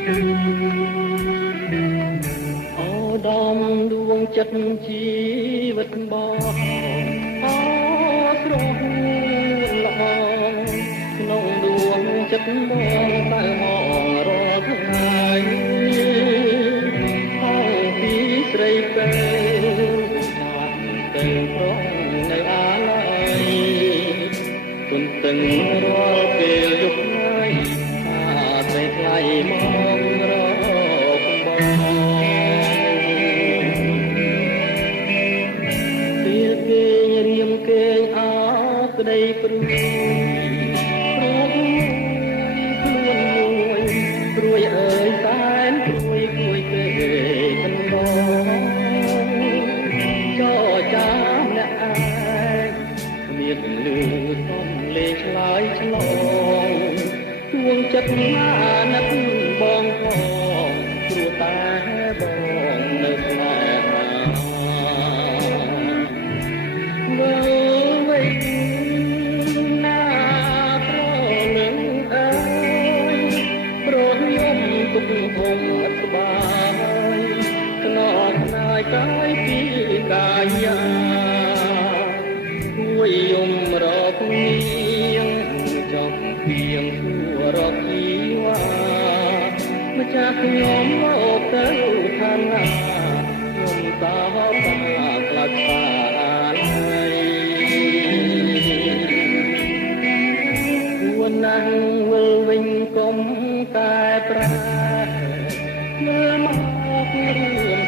អូដំដួងចិត្តជីវិតបងអូស្រស់ល្អក្នុងដួងចិត្តបងតែមករាល់ថ្ងៃហើយពីស្រីពេលបាត់ទៅប្រងនៅអាឡ័យទន្ទឹងរាល់ពេលយប់ថ្ងៃតែថ្លៃមករកបងពេលគេរៀមគេអោក្ដីព្រួយព្រួយអើយសែនព្រួយព្រួយគេកន្លងចោចាអ្នកឯងគ្មានលឺសំលេងឆ្លើយឆ្លងទួងចិត្តណានឹកបងផងព្រោះតែបងនៅស្នេហាមើលវិញណាប្រលឹងអើយប្រយំទុកហុំអត់ស្បាយខ្នល់ខ្នាយកាយពីកាយាគួយយំរកនាងចង់ពីងសួររកជីវ៉ាម្ចាស់ខ្ញុំមកទៅឋានណាខ្ញុំតបតាក្លាច់ស្វាហើយគួរណាស់វិលវិញកុំតែប្រាមើលមករឿង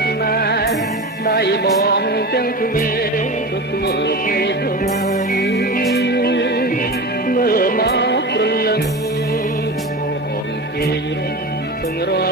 ស្នេហ៍ដៃបងទាំងគ្មានទទួលពេលថ្លៃមើលមកព្រលឹងអូនគេទាំងរាល់